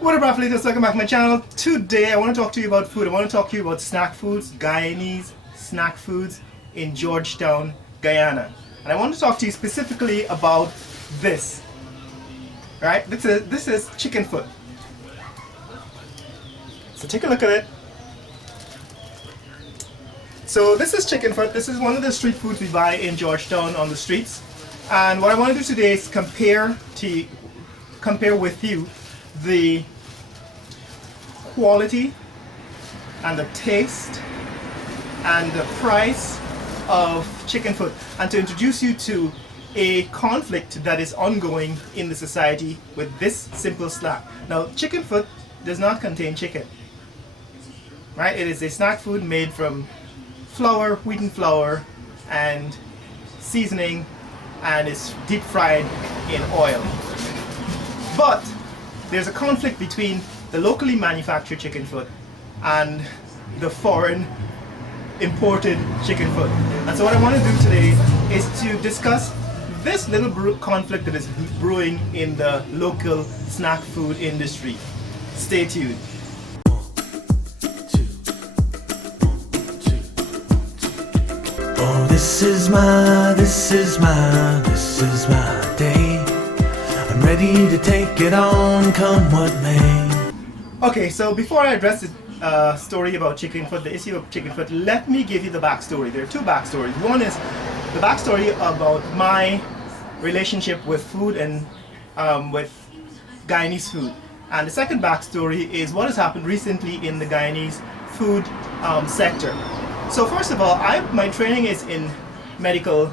What up, athletes? Welcome back to my channel. Today I want to talk to you about food. I want to talk to you about snack foods, Guyanese snack foods in Georgetown, Guyana. And I want to talk to you specifically about this. Right? This is chicken foot. So take a look at it. So this is chicken foot. This is one of the street foods we buy in Georgetown on the streets. And what I want to do today is compare with you the quality and the taste and the price of chicken foot, and to introduce you to a conflict that is ongoing in the society with this simple snack. Now, chicken foot does not contain chicken, right? It is a snack food made from flour, wheaten flour, and seasoning, and it's deep fried in oil. But there's a conflict between the locally manufactured chicken foot and the foreign imported chicken foot. And so what I want to do today is to discuss this little conflict that is brewing in the local snack food industry. Stay tuned. Oh, this is my day. I'm ready to take it on, come what may. Okay, so before I address the story about chicken foot, the issue of chicken foot, let me give you the backstory. There are two backstories. One is the backstory about my relationship with food and with Guyanese food. And the second backstory is what has happened recently in the Guyanese food sector. So first of all, my training is in medical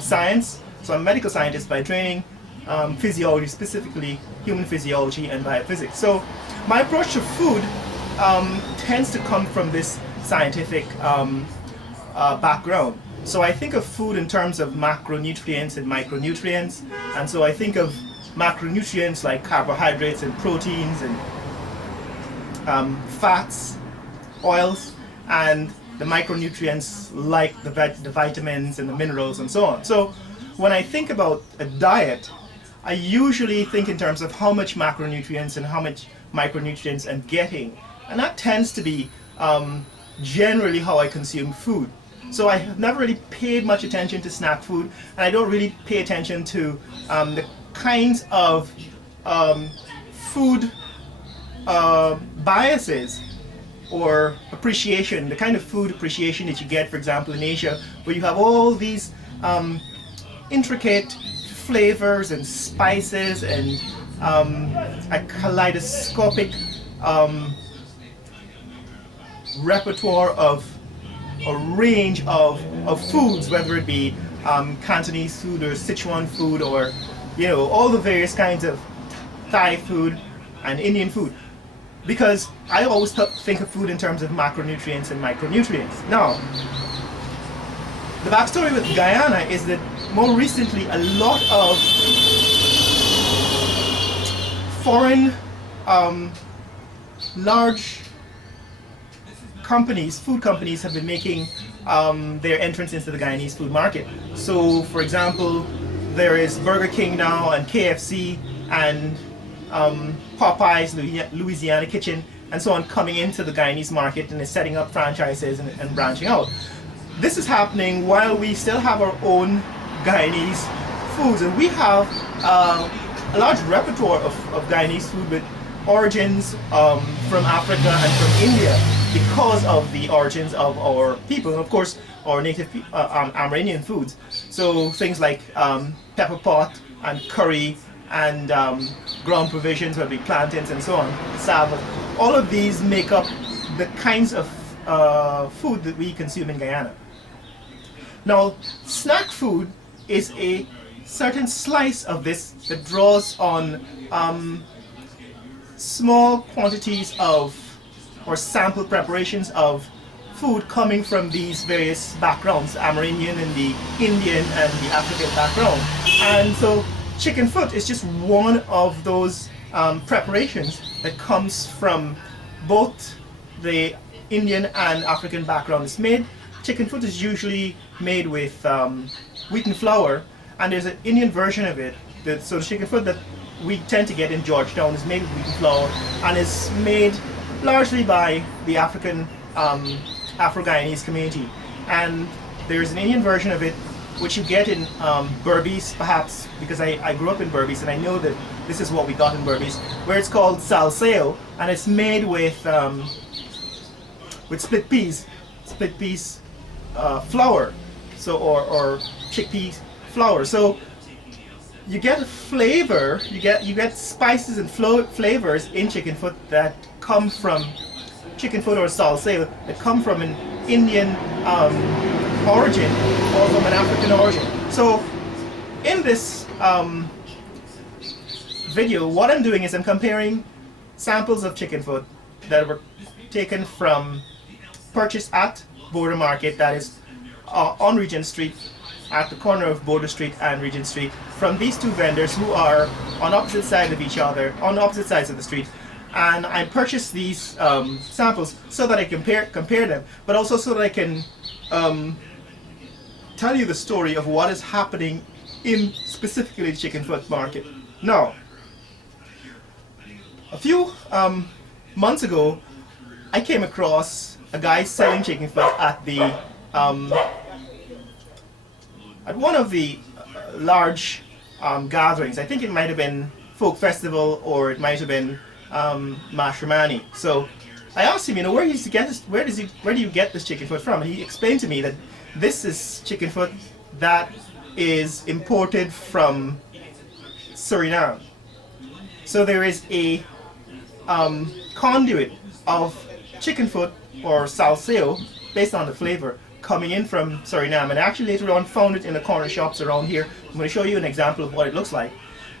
science. So I'm a medical scientist by training, physiology, specifically human physiology and biophysics. So my approach to food tends to come from this scientific background. So I think of food in terms of macronutrients and micronutrients, and so I think of macronutrients like carbohydrates and proteins and fats, oils, and the micronutrients like the vitamins and the minerals and so on. So when I think about a diet, I usually think in terms of how much macronutrients and how much micronutrients I'm getting, and that tends to be generally how I consume food. So I have never really paid much attention to snack food, and I don't really pay attention to the kinds of food biases or appreciation, the kind of food appreciation that you get, for example, in Asia, where you have all these intricate flavors and spices and a kaleidoscopic repertoire of a range of foods, whether it be Cantonese food or Sichuan food, or all the various kinds of Thai food and Indian food. Because I always think of food in terms of macronutrients and micronutrients. Now, the backstory with Guyana is that more recently a lot of foreign large companies, food companies, have been making their entrance into the Guyanese food market. So, for example, there is Burger King now, and KFC, and Popeyes, Louisiana Kitchen, and so on, coming into the Guyanese market and is setting up franchises and branching out. This is happening while we still have our own Guyanese foods, and we have a large repertoire of Guyanese food with origins from Africa and from India, because of the origins of our people, and of course our native Amerindian foods. So things like pepper pot and curry and ground provisions, whether it be plantains and so on, savory. All of these make up the kinds of food that we consume in Guyana. Now, snack food is a certain slice of this that draws on small quantities of, or sample preparations of, food coming from these various backgrounds, Amerindian and the Indian and the African background. And so chicken foot is just one of those preparations that comes from both the Indian and African background. It's made, chicken foot is usually made with wheaten flour, and there's an Indian version of it. So the chicken foot that we tend to get in Georgetown is made with wheat flour and is made largely by the African Afro-Guyanese community. And there's an Indian version of it which you get in Berbice, perhaps because I grew up in Berbice and I know that this is what we got in Berbice, where it's called salseo, and it's made with split peas flour, so or chickpea flour. So you get a flavor, you get spices and flavors in chicken foot that come from chicken foot or salseo that come from an Indian origin or from an African origin. So in this video, what I'm doing is I'm comparing samples of chicken foot that were taken from purchased at Border Market, that is on Regent Street, at the corner of Border Street and Regent Street, from these two vendors who are on opposite sides of each other, on opposite sides of the street. And I purchased these samples so that I compare them, but also so that I can tell you the story of what is happening in specifically the chicken foot market. Now, a few months ago, I came across a guy selling chicken foot at the at one of the large gatherings. I think it might have been Folk Festival or it might have been Mashramani. So I asked him, where do you get this chicken foot from? And he explained to me that this is chicken foot that is imported from Suriname. So there is a conduit of chicken foot or salseo based on the flavor coming in from Suriname, and I actually later on found it in the corner shops around here. I'm going to show you an example of what it looks like.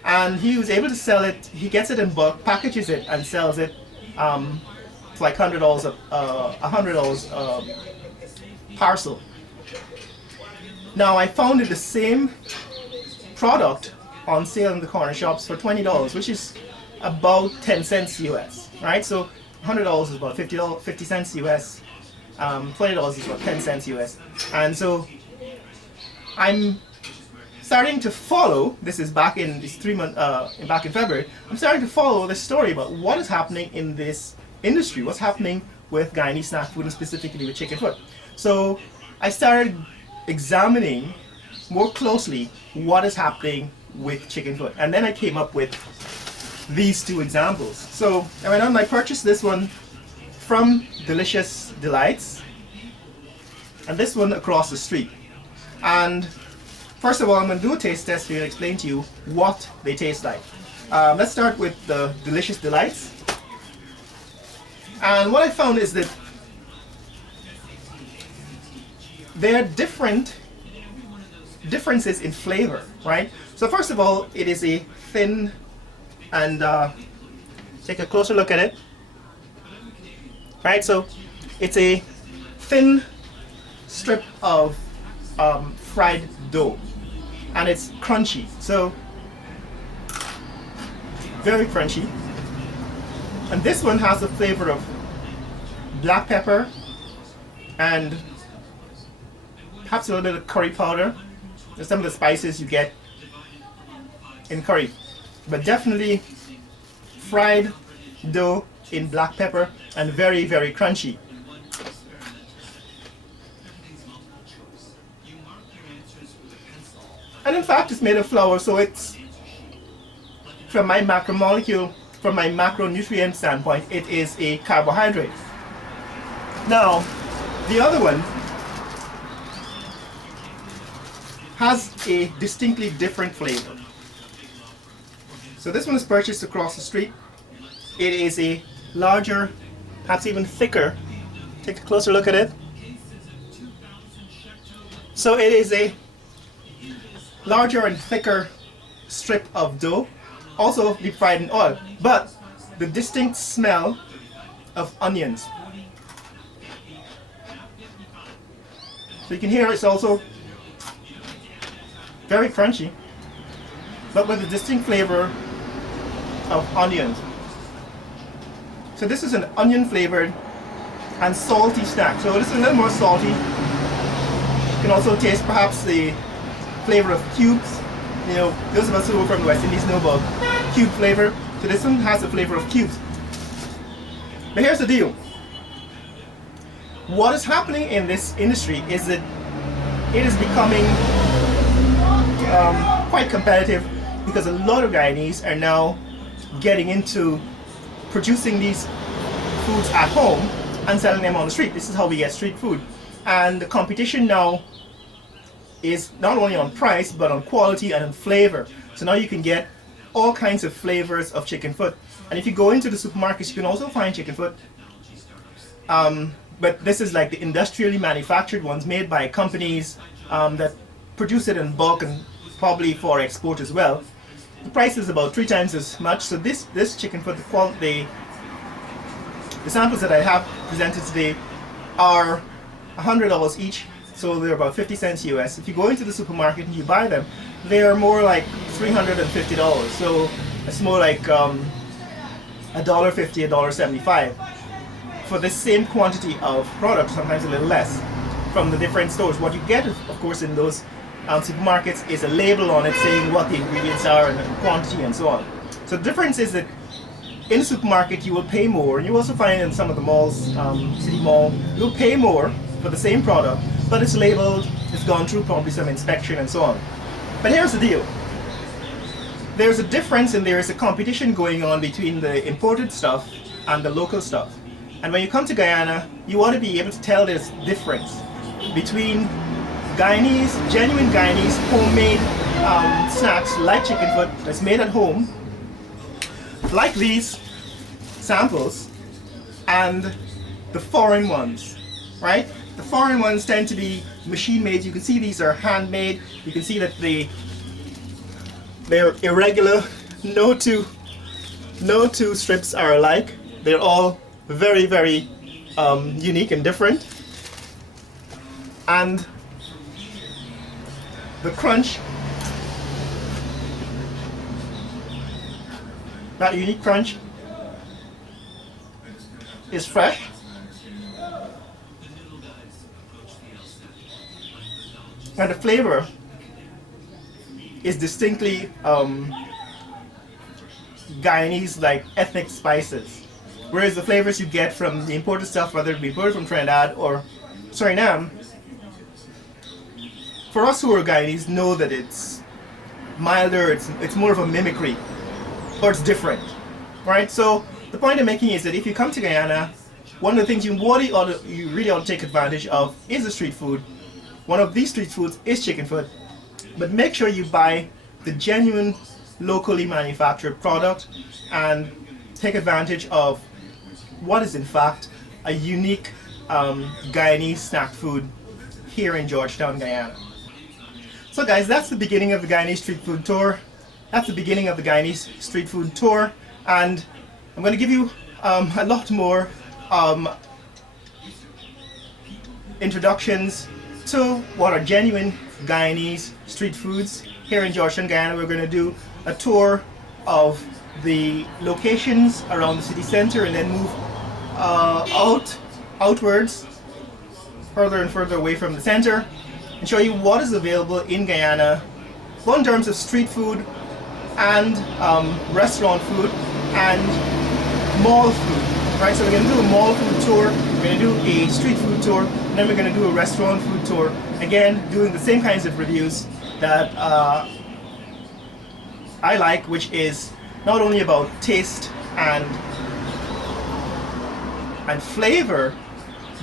And he was able to sell it. He gets it in bulk, packages it, and sells it. It's like $100 parcel. Now I found it the same product on sale in the corner shops for $20, which is about 10 cents US, right? So $100 is about 50 cents US. $20 is about 10 cents US. And so I'm starting to follow, this is back in this back in February, I'm starting to follow the story about what is happening in this industry, what's happening with Guyanese snack food and specifically with chicken foot. So I started examining more closely what is happening with chicken foot, and then I came up with these two examples. So I went on and I purchased this one from Delicious Delights and this one across the street. And first of all, I'm going to do a taste test here and explain to you what they taste like. Let's start with the Delicious Delights. And what I found is that there are differences in flavor, right? So first of all, it is a thin, and take a closer look at it. Right, so it's a thin strip of fried dough, and it's crunchy, so very crunchy. And this one has the flavor of black pepper and perhaps a little bit of curry powder. There's some of the spices you get in curry, but definitely fried dough in black pepper and very, very crunchy. And in fact, it's made of flour, so it's, from my macromolecule, from my macronutrient standpoint, it is a carbohydrate. Now, the other one has a distinctly different flavor. So this one is purchased across the street. It is a larger, perhaps even thicker. Take a closer look at it. So it is a larger and thicker strip of dough, also deep fried in oil, but the distinct smell of onions. So you can hear it's also very crunchy, but with a distinct flavor of onions. So this is an onion flavored and salty snack. So this is a little more salty. You can also taste perhaps the flavor of cubes. You know, those of us who are from the West Indies know about cube flavor. So this one has the flavor of cubes. But here's the deal. What is happening in this industry is that it is becoming quite competitive, because a lot of Guyanese are now getting into producing these foods at home and selling them on the street. This is how we get street food. And the competition now is not only on price, but on quality and on flavor. So now you can get all kinds of flavors of chicken foot. And if you go into the supermarkets, you can also find chicken foot. But this is like the industrially manufactured ones, made by companies that produce it in bulk and probably for export as well. The price is about 3 times as much. So this chicken foot, the samples that I have presented today are $100 each. So they're about 50 cents US. If you go into the supermarket and you buy them, they're more like $350. So it's more like $1.50, $1.75 for the same quantity of product, sometimes a little less, from the different stores. What you get, of course, in those supermarkets is a label on it saying what the ingredients are and the quantity and so on. So the difference is that in the supermarket you will pay more, and you also find in some of the malls, city mall, you'll pay more for the same product, but it's labeled, it's gone through probably some inspection and so on. But here's the deal. There's a difference, and there is a competition going on between the imported stuff and the local stuff. And when you come to Guyana, you want to be able to tell this difference between Guyanese, genuine Guyanese homemade snacks like chicken foot that's made at home, like these samples, and the foreign ones, right? The foreign ones tend to be machine made. You can see these are handmade. You can see that they're irregular. No two strips are alike. They're all very, very unique and different. And the crunch, that unique crunch, is fresh. And the flavor is distinctly Guyanese, like ethnic spices. Whereas the flavors you get from the imported stuff, whether it be imported from Trinidad or Suriname, for us who are Guyanese, know that it's milder, it's more of a mimicry, or it's different, right? So the point I'm making is that if you come to Guyana, one of the things you really ought to take advantage of is the street food. One of these street foods is chicken foot, but make sure you buy the genuine, locally manufactured product and take advantage of what is in fact a unique Guyanese snack food here in Georgetown, Guyana. So guys, that's the beginning of the Guyanese street food tour. That's the beginning of the Guyanese street food tour, and I'm going to give you a lot more introductions to what are genuine Guyanese street foods here in Georgetown, Guyana. We're going to do a tour of the locations around the city center and then move outwards, further and further away from the center, and show you what is available in Guyana, both in terms of street food and restaurant food and mall food. Right, so we're going to do a mall food tour, we're going to do a street food tour, and then we're going to do a restaurant food tour. Again, doing the same kinds of reviews that I like, which is not only about taste and flavor,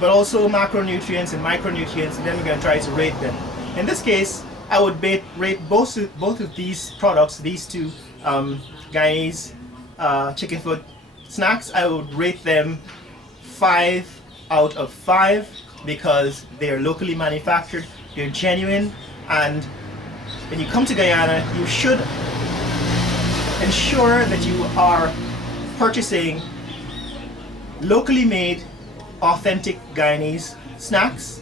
but also macronutrients and micronutrients, and then we're going to try to rate them. In this case, I would rate both of these products, these two Guyanese chicken foot snacks, I would rate them 5 out of 5 because they are locally manufactured, they're genuine, and when you come to Guyana, you should ensure that you are purchasing locally made, authentic Guyanese snacks,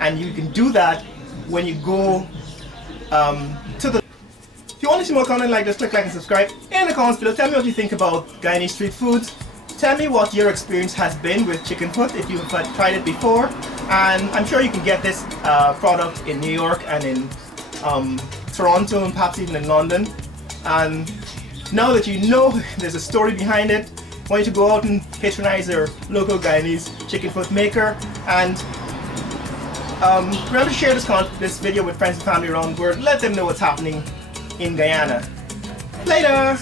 and you can do that when you go to the... If you want to see more content like this, click like and subscribe. In the comments below, tell me what you think about Guyanese street foods. Tell me what your experience has been with chicken foot, if you've tried it before. And I'm sure you can get this product in New York and in Toronto and perhaps even in London. And Now that you know there's a story behind it, I want you to go out and patronize your local Guyanese chicken foot maker, and remember to share this video with friends and family around the world. Let them know what's happening in Guyana. Later!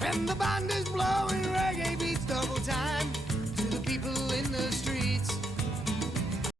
And the band is blowing reggae beats double time to the people in the streets.